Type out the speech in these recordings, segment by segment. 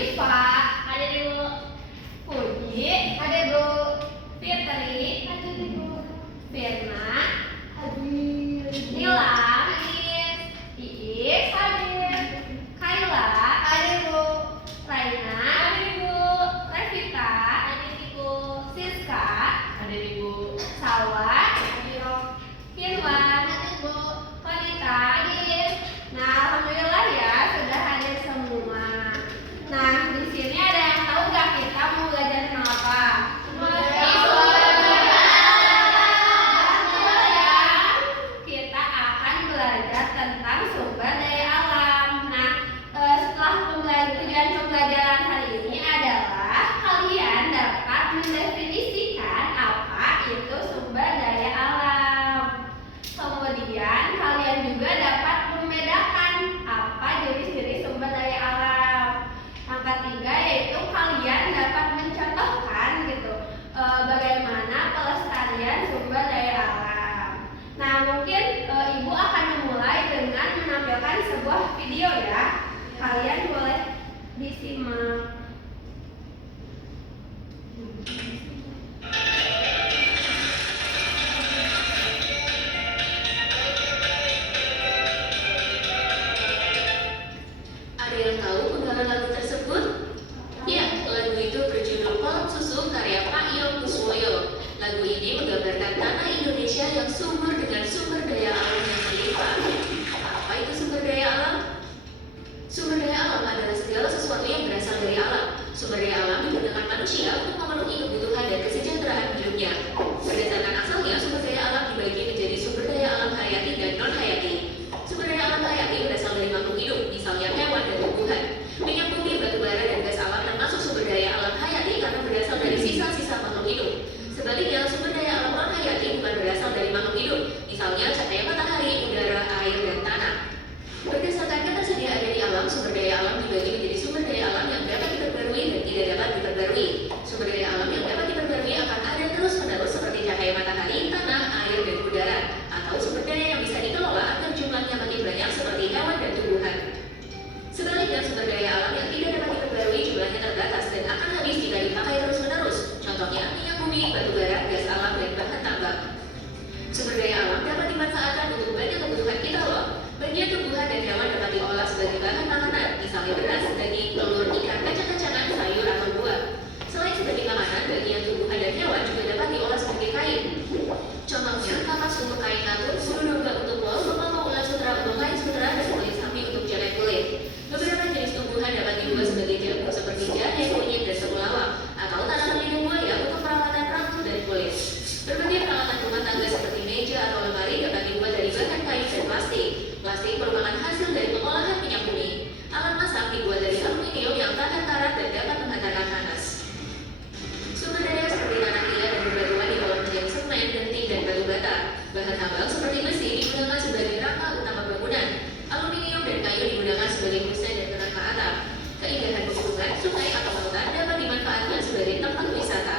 Diva, hadir Ibu. Puji, hadir Bu. Fitri, hadir Ibu. Firna, hadir. Nila, hadir. Iis, hadir. Kayla, hadir Bu. Raina, hadir Ibu. Revita, hadir Ibu. Siska, hadir Ibu. Salwa, hadir. Firman, hadir Bu. Konita, hadir. Nah, alhamdulillah ya sudah hadir semua. Nah, di sini ada yang tahu nggak kita mau belajar tentang apa? Kita akan belajar tentang sumber daya alam. Nah, tujuan pembelajaran hari ini adalah kalian dapat mendefinisikan apa itu sumber daya alam. Kemudian kalian juga dapat membedakan apa jenis-jenis sumber daya alam. Yang ketiga yaitu kalian dapat mencontohkan gitu bagaimana pelestarian sumber daya alam. Nah, mungkin Ibu akan memulai dengan menampilkan sebuah video ya. Kalian boleh disimak. Ada yang tahu penggalan lagu tersebut? Ya, lagu itu berjudul Kolam Susu karya Pak Iyo Kuswoyo. Lagu ini menggambarkan tanah Indonesia yang subur dengan sumber daya alam yang melimpah. Apa itu sumber daya alam? Sumber daya alam adalah segala sesuatu yang berasal dari alam. Sumber daya alam digunakan manusia untuk memenuhi kebutuhan dan kesejahteraan hidupnya. Berdasarkan asalnya, sumber daya alam dibagi menjadi sumber daya alam hayati dan non-hayati. Sumber daya alam hayati berasal dari makhluk hidup, misalnya hewan dan tumbuhan. Minyak bumi, batu bara, dan gas alam termasuk sumber daya alam hayati karena berasal dari sisa-sisa makhluk hidup. Sebaliknya, sumber daya alam non-hayati bukan berasal dari makhluk hidup, misalnya cahaya matahari, udara, air, dan tanah. Berdasarkan ketersediaan di alam, sumber daya alam dibagi menjadi sumber daya alam yang dapat diperbarui dan tidak dapat diperbarui. Sumber daya alam yang dapat diperbarui akan ada terus-menerus seperti cahaya matahari, tanah, air, dan udara, atau sumber daya yang bisa dikelola agar jumlahnya makin banyak seperti hewan dan tumbuhan. Sebaliknya, sumber daya alam yang tidak dapat diperbarui jumlahnya terbatas dan akan habis jika dipakai terus-menerus. Contohnya, minyak bumi, batu bara, gas alam, dan bahan tambang. Sumber daya alam dapat dimanfaatkan untuk banyak kebutuhan kita loh. Bagian tumbuhan dan hewan dapat diolah sebagai bahan makanan, misalnya beras, daging, telur, ikan, kacang-kacangan, sayur, atau buah. Selain sebagai makanan, bagian tumbuhan dan hewan juga dapat diolah sebagai kain. Contohnya, kapas untuk kain katun, bulu domba untuk wol, bempang ulat sutra untuk kain sutra, dan kulit sapi untuk jaket kulit. Beberapa jenis tumbuhan dapat dibuat sebagai jamu seperti jahe, kunyit, dan temulawak, atau tanaman lidah buaya untuk perawatan rambut dan kulit. Berbagai peralatan rumah tangga seperti meja atau lemari dapat dibuat dari bahan kain dan plastik. Plastik merupakan hasil dari pengolahan minyak bumi. Alat masak dibuat dari aluminium yang tahan karat dan dapat menghantarkan panas. Sumber daya seperti tanah liat dan bebatuan diolah menjadi semen, genting, dan batu bata. Bahan tambang seperti besi digunakan sebagai rangka utama bangunan. Aluminium dan kayu digunakan sebagai kusen dan penata atap. Keindahan bendungan, sungai, atau lautan dapat dimanfaatkan sebagai tempat wisata.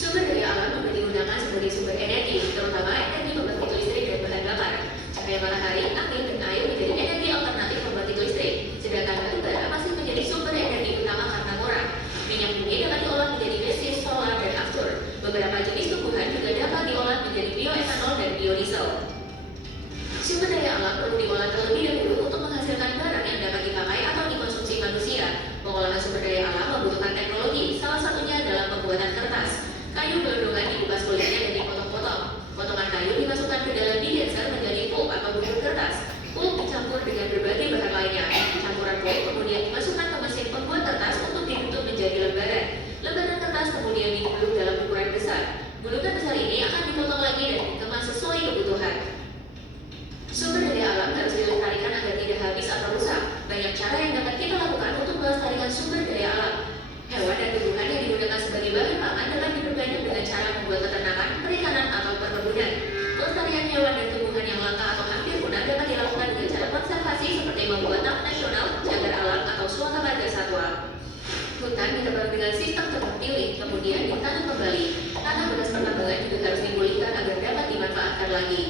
Sumber daya alam juga digunakan sebagai sumber energi, terutama energi pembangkit listrik dan bahan bakar. Cahaya matahari, angin, dan air menjadi energi alternatif pembangkit listrik, sedangkan batu bara masih menjadi sumber energi utama karena murah. Minyak bumi dapat diolah menjadi bensin, solar, dan aftur. Beberapa jenis tumbuhan juga dapat diolah menjadi bioetanol dan biodiesel. Sumber daya alam perlu diolah terlebih dahulu untuk menghasilkan barang yang dapat dipakai atau dikonsumsi manusia. Pengolahan sumber daya alam membutuhkan teknologi, salah satunya adalah pembuatan kertas. Kayu gelondongan dikupas kulitnya dan dipotong-potong. Potongan kayu dimasukkan ke dalam decanter menjadi pulp atau bubur kertas. Pulp dicampur dengan berbagai bahan lainnya. Campuran pulp kemudian dimasukkan ke mesin pembuat kertas untuk dibentuk menjadi lembaran. Lembaran kertas kemudian digulung dalam ukuran besar. Gulungan besar ini akan dipotong lagi dan dikemas sesuai kebutuhan. Sumber daya alam harus dilestarikan agar tidak habis atau rusak. Banyak cara yang dapat kita lakukan untuk melestarikan sumber daya alam. Hewan dan tumbuhan yang digunakan sebagai bahan pangan dapat diperbanyak dengan cara membuat peternakan, perikanan, atau perkebunan. Pelestarian hewan dan tumbuhan yang langka atau hampir punah dapat dilakukan dengan cara konservasi seperti membuat taman nasional, cagar alam, atau suaka marga satwa. Hutan ditebang dengan sistem tebang pilih, kemudian ditanam kembali. Tanah bekas pertambangan juga harus dipulihkan agar dapat dimanfaatkan lagi.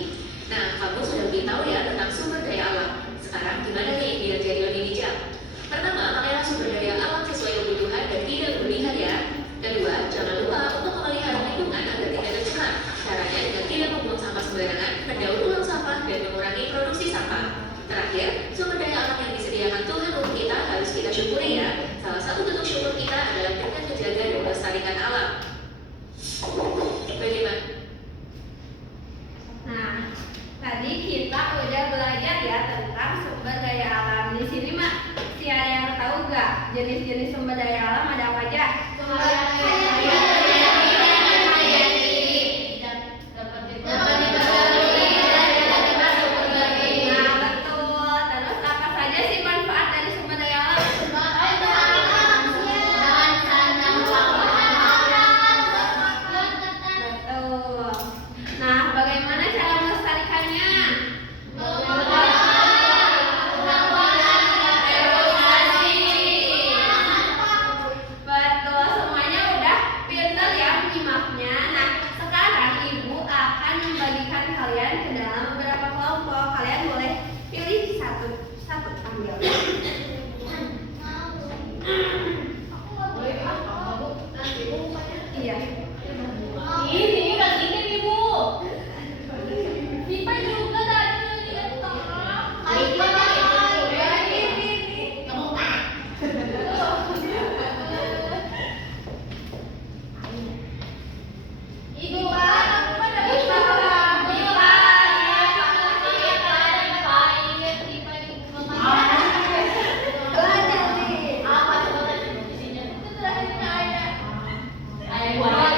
Nah, kamu sudah lebih tahu ya tentang sumber daya alam. Sekarang gimana nih biar jadi lebih bijak? Pertama, pakailah sumber daya nggak jenis-jenis sumber daya alam ada apa aja? Nah, betul. Terus apa saja sih manfaat dari sumber daya alam? Betul. Nah, bagaimana cara melestarikannya? Betul, semuanya udah pintar ya menyimaknya. Nah, sekarang Ibu akan membagikan kalian ke dalam beberapa kelompok. Kalian boleh pilih satu ambil. Iya. Ini gantiin Ibu. Pipa juga tadi lihat Ibu, aku pada masalah. Air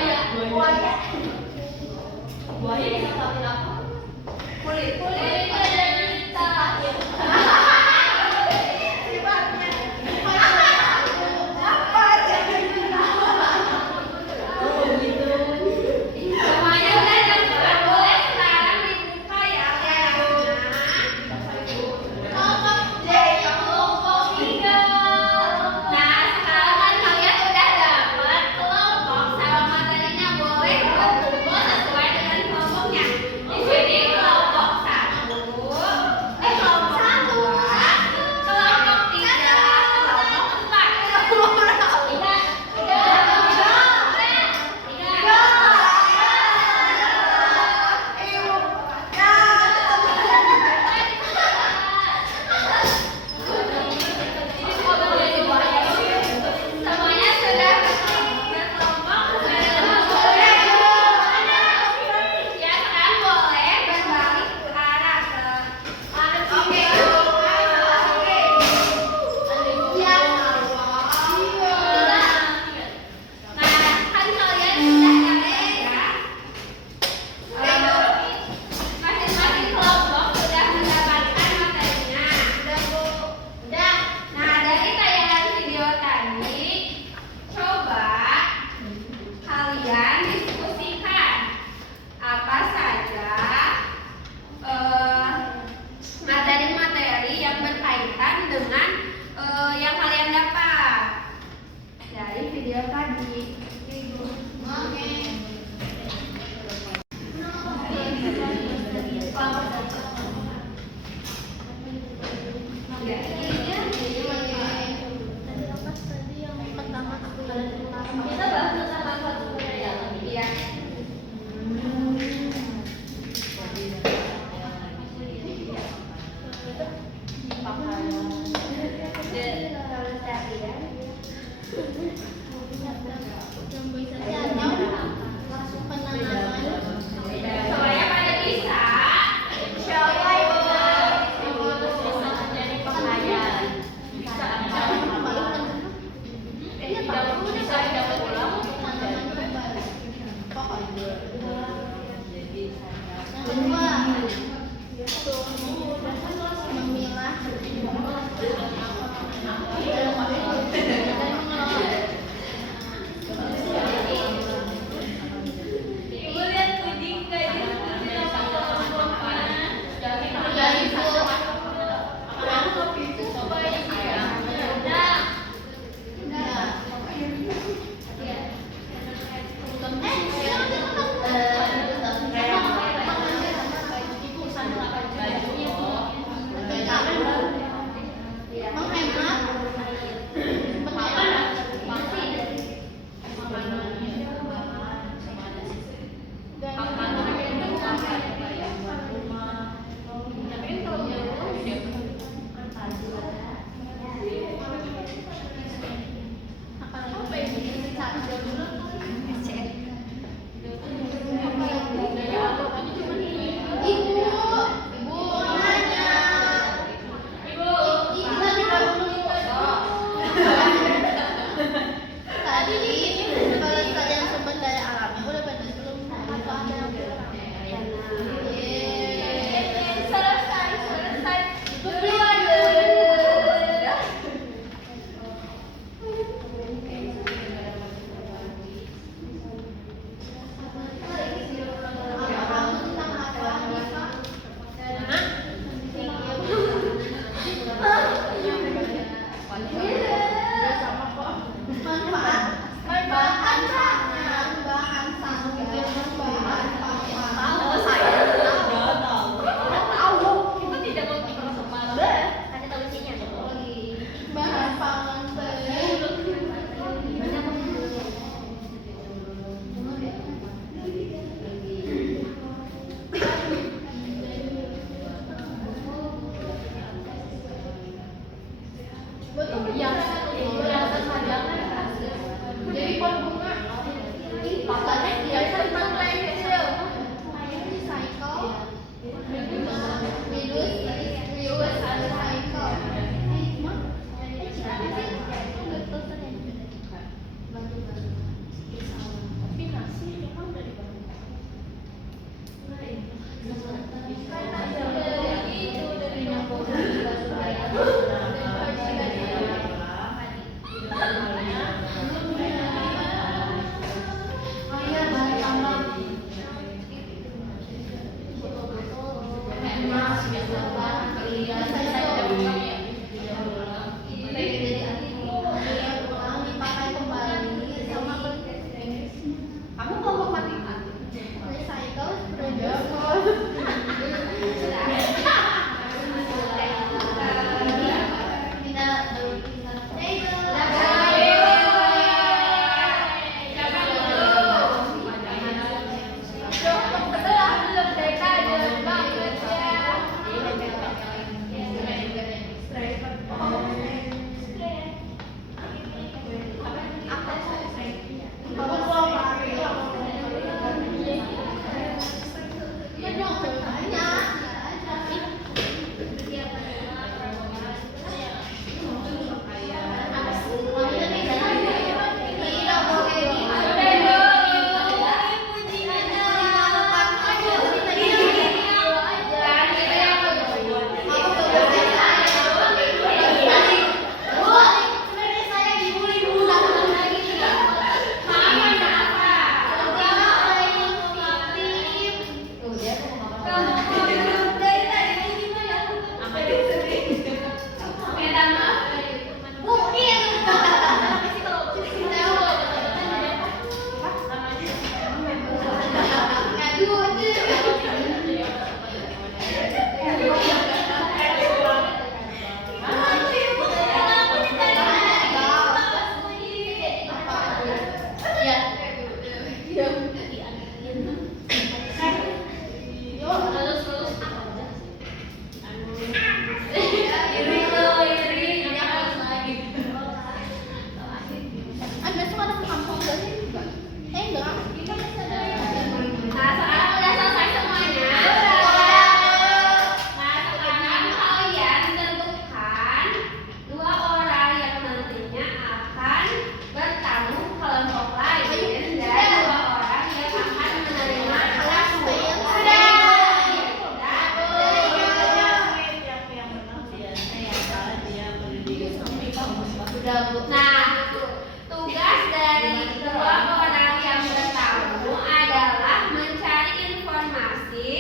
Tugas dari dua orang yang bertamu adalah mencari informasi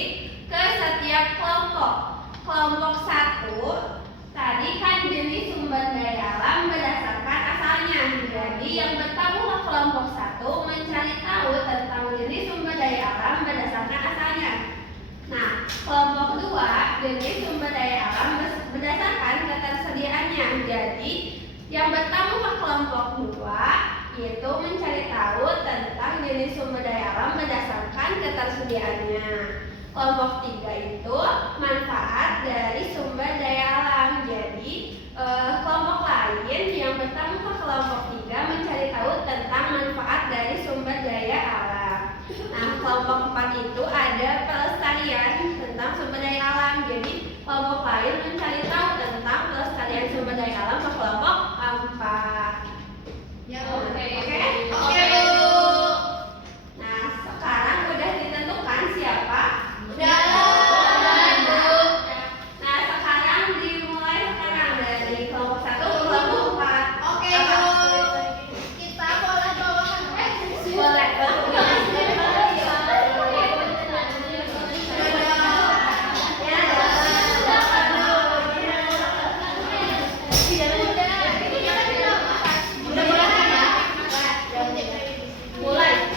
ke setiap kelompok. Kelompok 1 tadi kan jenis sumber daya alam berdasarkan asalnya. Jadi yang bertamu ke kelompok 1 mencari tahu tentang jenis sumber daya alam berdasarkan asalnya. Nah, kelompok 2 jenis sumber daya alam berdasarkan ketersediaannya. Jadi yang bertamu ke kelompok 2 yaitu mencari tahu tentang jenis sumber daya alam berdasarkan ketersediaannya. Kelompok 3 itu manfaat dari sumber daya alam. Jadi kelompok lain yang bertamu ke kelompok 3 mencari tahu tentang manfaat dari sumber daya alam. Nah, kelompok 4 itu ada pelestarian tentang sumber daya alam. Jadi kelompok lain mencari tahu tentang pelestarian sumber daya alam ke kelompok 4. Ya, Oke, oke. oke Bu. Nah, sekarang udah ditentukan siapa? Udah. Nah, sekarang dimulai sekarang dari kelompok 1 ke kelompok 4. Oke, Apa? Bu. Kita boleh bawakan Boleh. Mulai.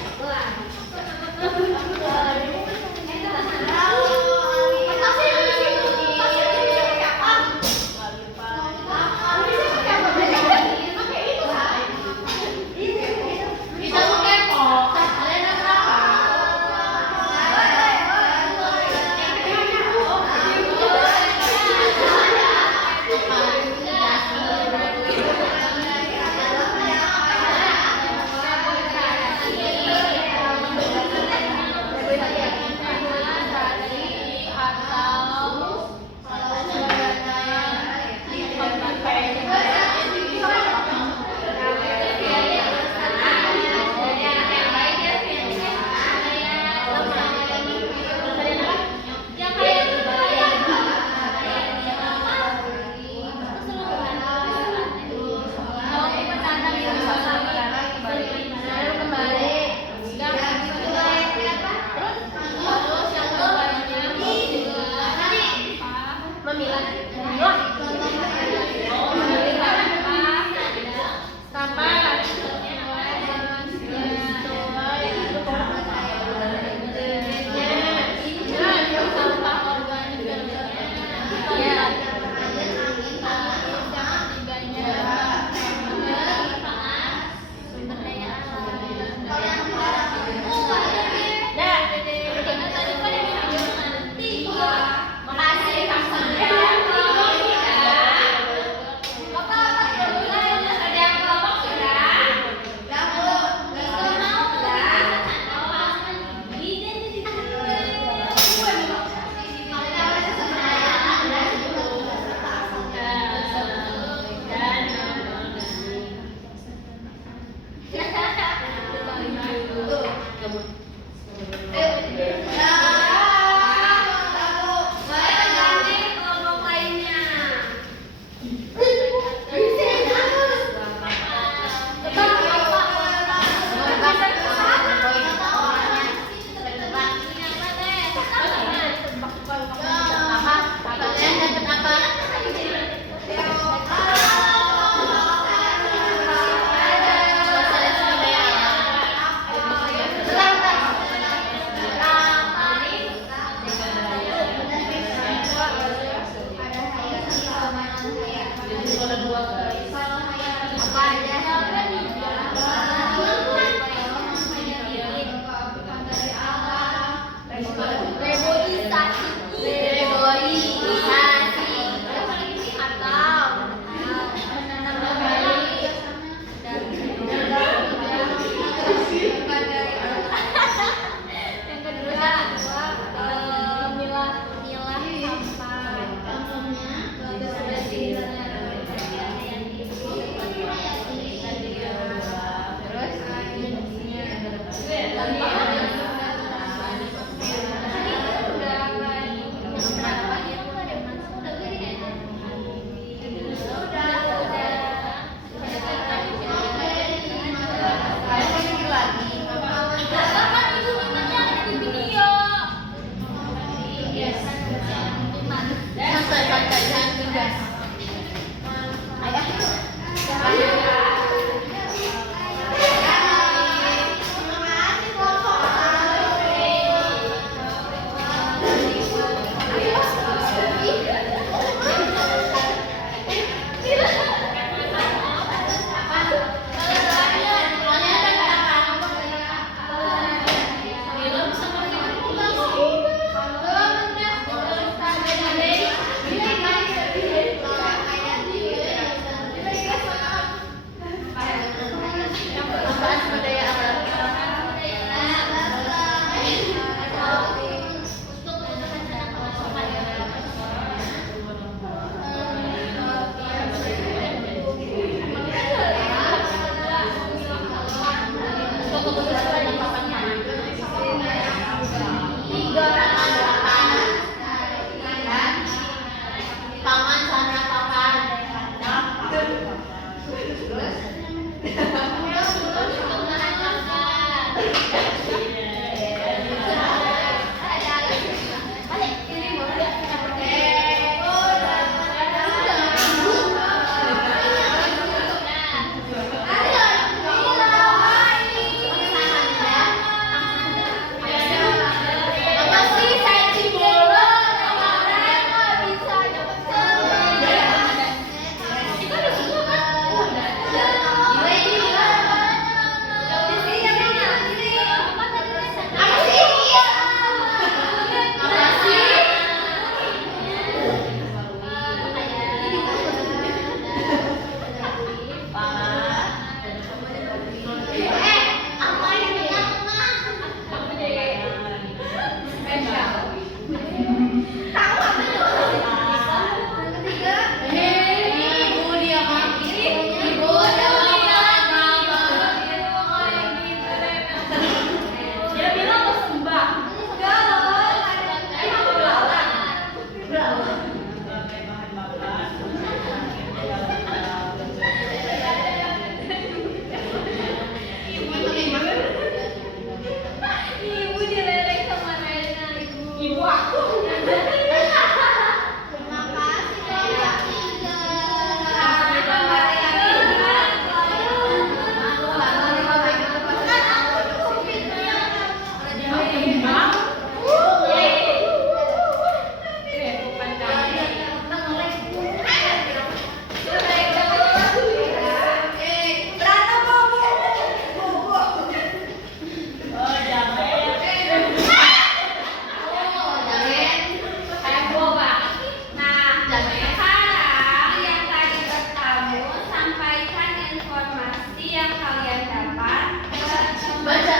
yang kalian dapat Baca.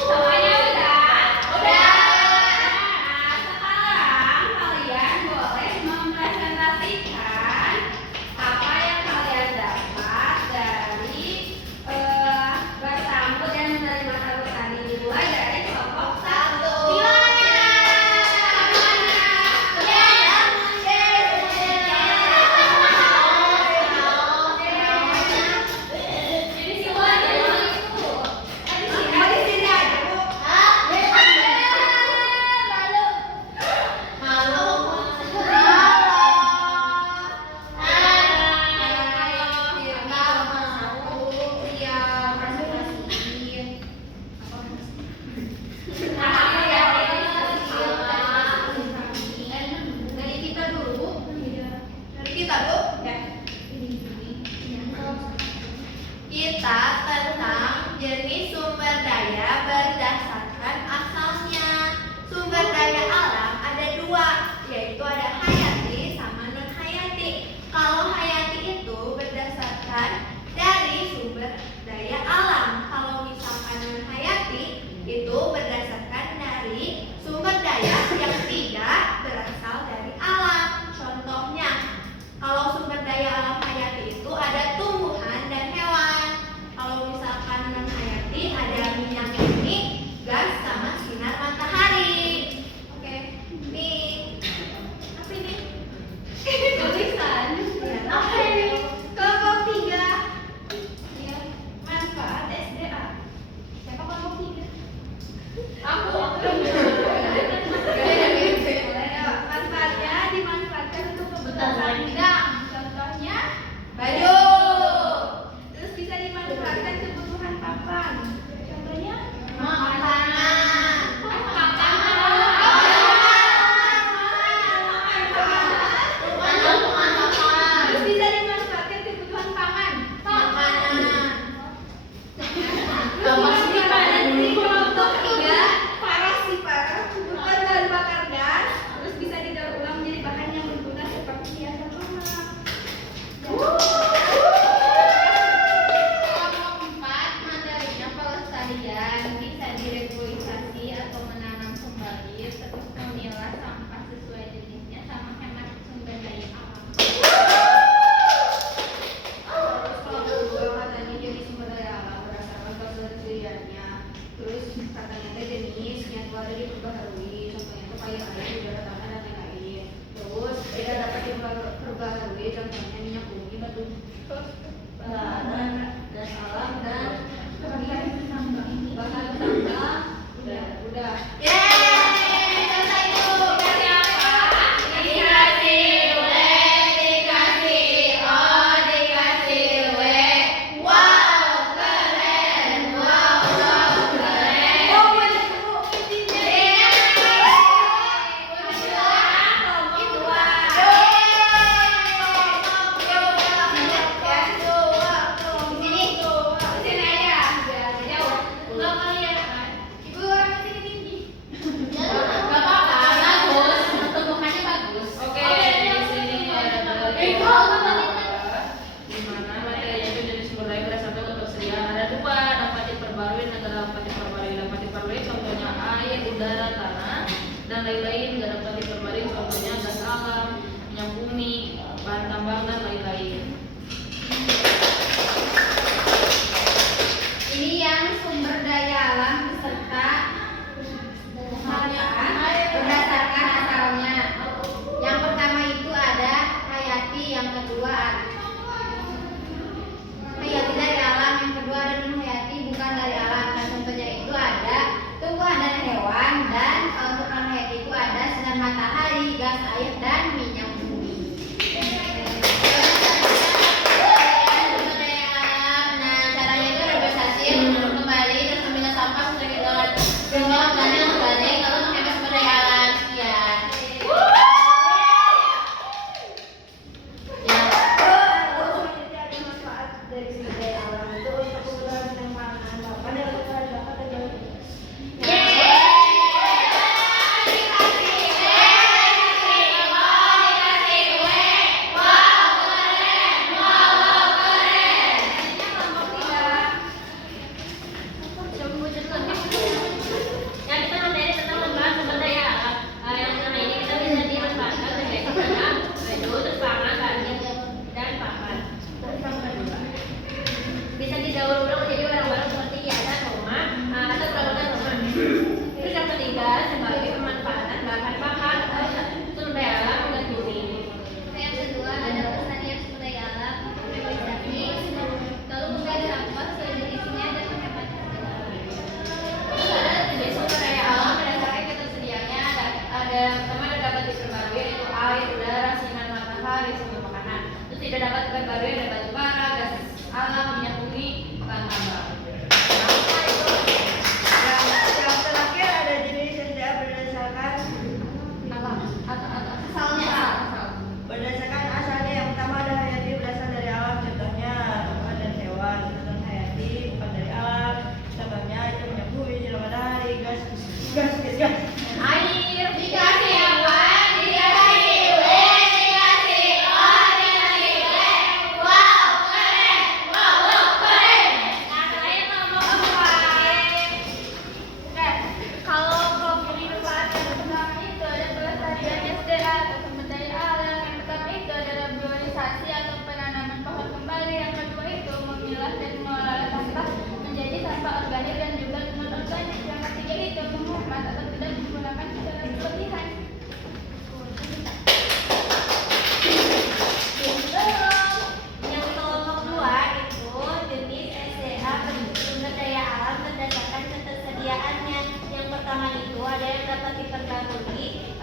Semuanya udah? Sekarang kalian boleh mempresentasikan apa yang kalian dapat dari bertamu dan menerima tamu tadi. Dimulai dari kelompok 1. Jadi semuanya itu. Di sini aja, Bu. Kita tentang jenis sumber daya berdasarkan asalnya. Sumber daya alam ada dua, yaitu ada hayati sama non hayati. Kalau hayati itu berdasarkan dari sumber daya alam. Kalau misalkan non hayati itu berdasarkan dari sumber daya yang tidak berasal dari alam. Contohnya, kalau sumber daya alam hayati itu ada tumbuhan dan hewan. Kalau misalkan non hayati ada minyak bumi, gas sama sinar matahari. Oke, nih apa ini? Tulisan. Apa ini? Kelompok 3. Ya, manfaat SDA. Siapa kelompok 3? Aku. Manfaatnya dimanfaatkan untuk kebutuhan bidang. Contohnya baju. Terus bisa dimanfaatkan kebutuhan papan. Contohnya makanan. Terus bisa dimanfaatkan kebutuhan pangan. Makanan. Kelompok 3 parah sih parah. Kebutuhan bahan bakar gas. Terus bisa didaur ulang menjadi bahan yang berguna seperti hiasan rumah. Kelompok 4 materinya pelestarian, bisa direboisasi atau menanam kembali, terus memilah sampah sesuai jenisnya sama hemat sumber daya alam. Terus kelompok 2 katanya jenis sumber daya alam berdasarkan ketersediaannya. Terus katanya teh jenisnya keluar dari diperbaharui, contohnya tuh kayak air, udara, tanah dan lain-lain. Terus tidak dapat diperbaharui, contohnya minyak bumi, batu bara, gas alam dan bahan tambah. Udah. Selesai itu. Dikasih apa? Dikasih W, dikasih O, dikasih W. Wow, keren. Wow, keren. Oh, banyak Bu. dan lain-lain, nggak dapat diperbarui, contohnya gas alam, minyak bumi, bahan tambang dan lain-lain. Ini yang sumber daya alam beserta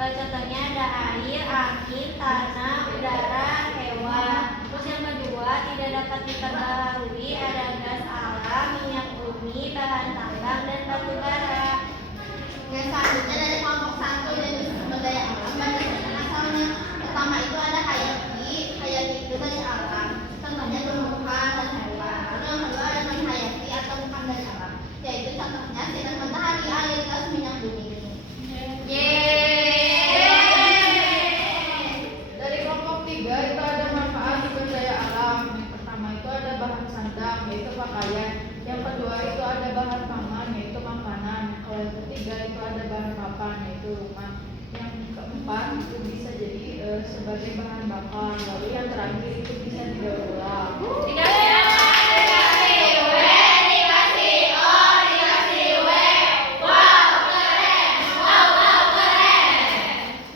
Contohnya ada air, angin, tanah, udara, hewan. Terus yang kedua tidak dapat diperbaharui ada gas alam, minyak bumi, bahan tambang, dan batu bara. Yang selanjutnya dari kelompok 1 dari sumber daya alam berdasarkan asalnya. Pertama itu ada hayati. Hayati itu dari alam. Contohnya tumbuhan dan hewan. Lalu yang kedua ada non hayati atau bukan dari alam. Yaitu contohnya sinar matahari, air, gas, minyak bumi. Dari kelompok 3 itu ada manfaat sumber daya alam. Yang pertama itu ada bahan sandang yaitu pakaian. Yang kedua itu ada bahan pangan yaitu makanan. Kalau yang ketiga itu ada bahan papan yaitu rumah. Yang keempat itu bisa jadi sebagai bahan bakar. Lalu yang terakhir itu bisa didaur ulang. Dikasih apa? Dikasih W, dikasih O, dikasih W. Wow, keren. Wow, keren.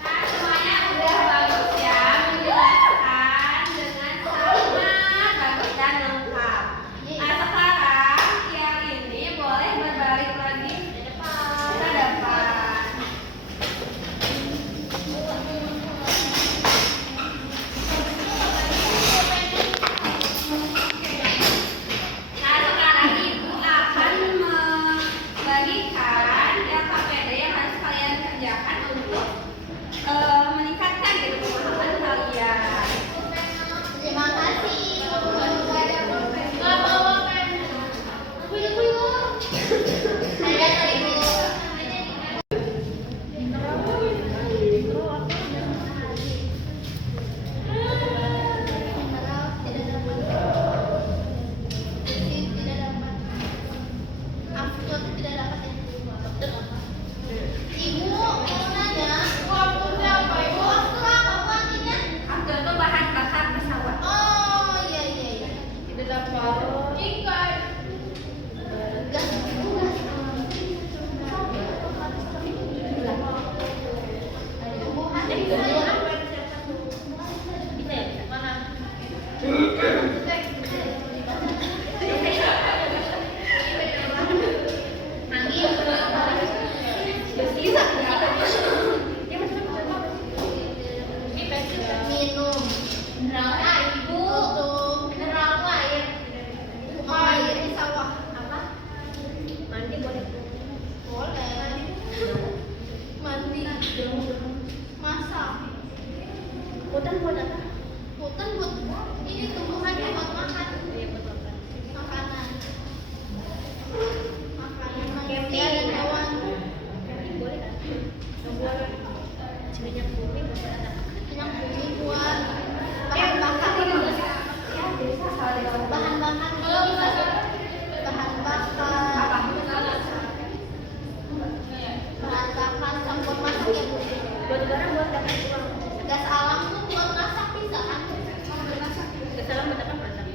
Nah, semuanya udah bagus ya, menjelaskan dengan sangat bagus dan lengkap. Nah, sekarang yang ini boleh berbalik lagi ke depan. Nah, sekarang Ibu akan membagikan LKPD yang harus kalian kerjakan untuk meningkatkan gitu pemahaman kalian. Terima kasih. Saya dari Ibu. After itu bahan bakar pesawat. Tidak dapat Minum. Ibu. Mineral air. Air di sawah. Apa? Mandi boleh. Boleh. Mandi. Masak. Hutan buat apa? Hutan buat ini tumbuhan yang buat makan. Makanan. Makanan manusia dan hewan. Boleh kan? Boleh. Minyak bumi buat apa? Minyak bumi buat bahan bakar. Bahan bakar. Bahan bakar. Bahan bakar campur masak ya Bu. Batu bara buat dapat uang. Gas alam tuh buat masak bisa kan? Kesalam buat apa masak?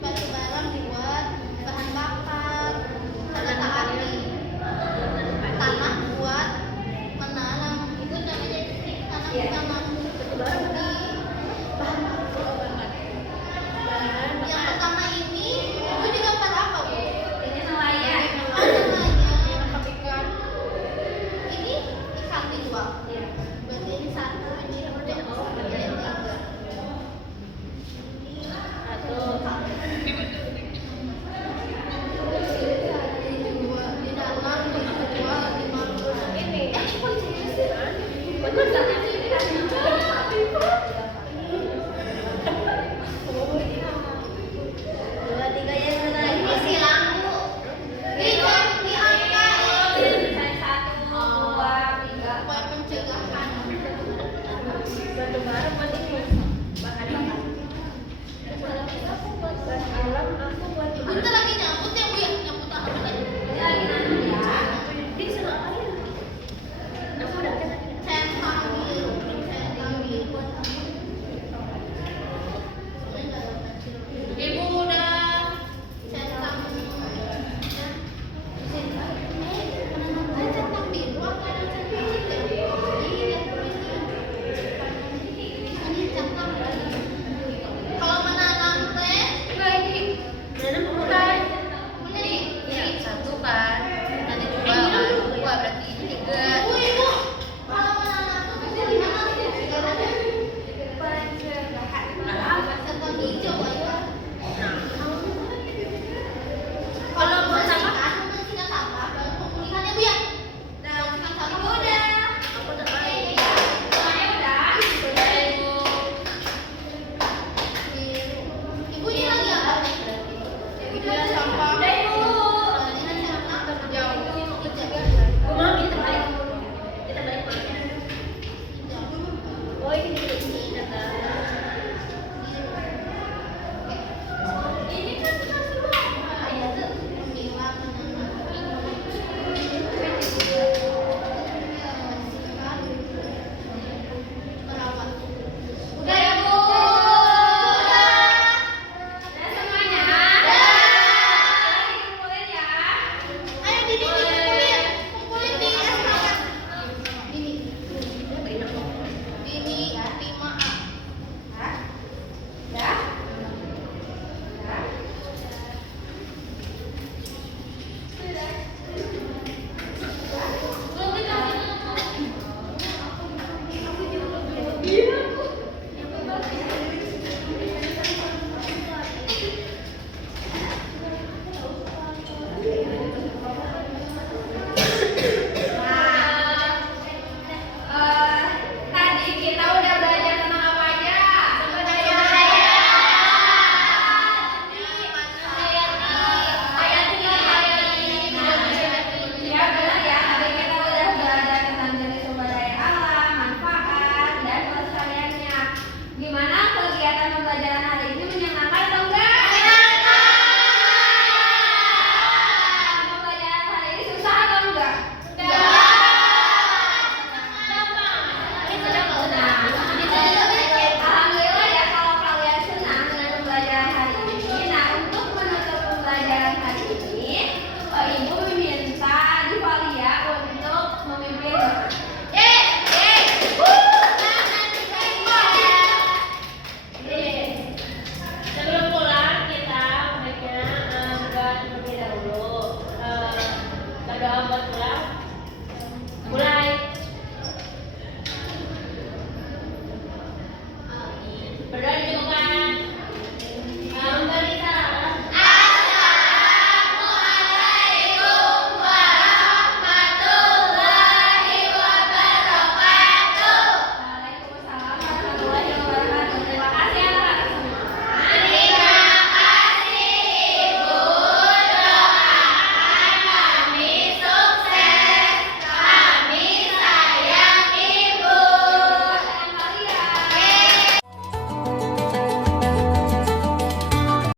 Batu bara buat bahan bakar. Senjata api. Tanah buat menanam. Itu namanya tanam. Batu bara buat apa? Bahan yang pertama ini itu digambar apa Bu? Ini nelayan. Oh, nelayan. ikan. Ini ikan dijual. Iya.